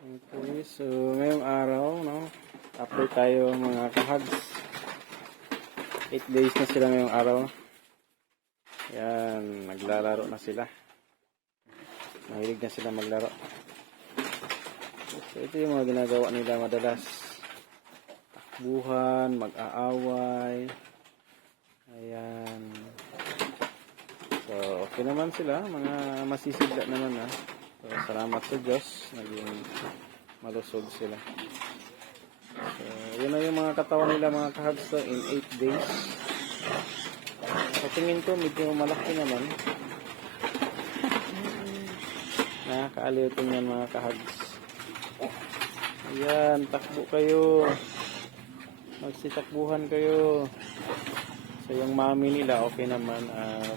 Okay, so ngayong araw, no, update tayo mga kahags. 8 days na sila ngayong araw. Yan, naglalaro na sila. Mahilig na sila maglaro. So ito yung mga ginagawa nila madalas. Takbuhan, mag-aaway. Ayan. So, okay naman sila. Mga masisigla naman ha. So, salamat sa Diyos. Naging malusog sila. So, yun na yung mga katawan nila mga kahagsa in 8 days. Sa tingin ko, medyo malaki naman. Nakakaaliw tingnan mga kahags. Ayan, takbo kayo. Magsitakbuhan kayo. So, yung mami nila, okay naman. Ah,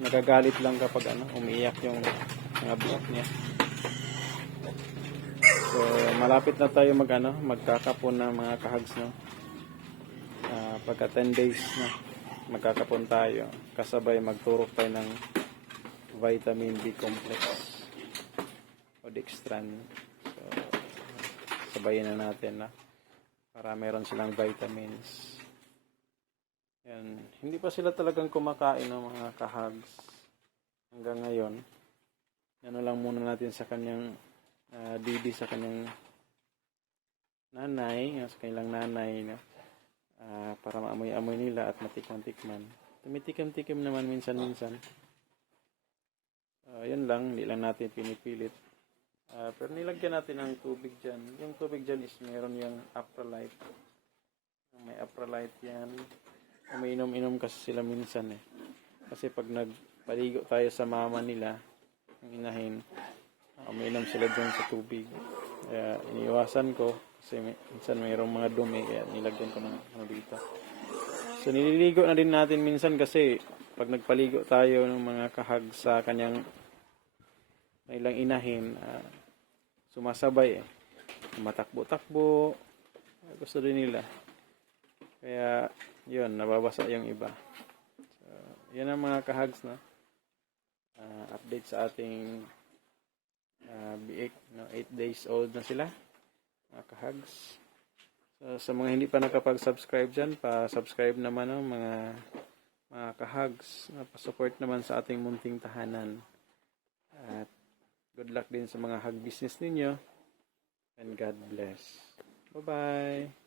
nagagalit lang kapag ano, umiiyak yung buhok niya. So, malapit na tayo mag ano, magkakapon ng mga kahags no. Ah, pagka 10 days na magkakapon tayo, kasabay magturok tayo ng vitamin B complex o dextran. So, sabayin na natin na para meron silang vitamins. Yan. Hindi pa sila talagang kumakain ng mga kahags hanggang ngayon. Ano lang muna natin sa kanyang ah, didi sa kanyang nanay, ah, sa kanilang nanay na ah, para maamoy-amoy nila at matikman-tikman. Tumitikim-tikim naman minsan-minsan. Ah, yun lang, hindi lang natin pinipilit. Ah, pero nilagyan natin ng tubig dyan. Yung tubig dyan is meron yung Aprolite. May Aprolite yan. Umiinom-inom kasi sila minsan eh. Kasi pag nagpaligo tayo sa mama nila, ang inahin, uh, umiinom sila dun sa tubig. Kaya iniiwasan ko kasi minsan mayroong mga dumi kaya nilagyan ko ng ano dito. So nililigo na din natin minsan kasi pag nagpaligo tayo ng mga kahag sa kanyang ilang inahin, ah, sumasabay eh. Matakbo-takbo. Gusto din nila. Kaya, yun, nababasa yung iba. So, yan ang mga kahags na update sa ating uh, biik. No? 8 days old na sila. Mga kahags. So, sa mga hindi pa nakapag-subscribe dyan, pa-subscribe naman ng mga mga kahags. Uh, pa-support naman sa ating munting tahanan. At good luck din sa mga hag business ninyo. And God bless. Bye-bye.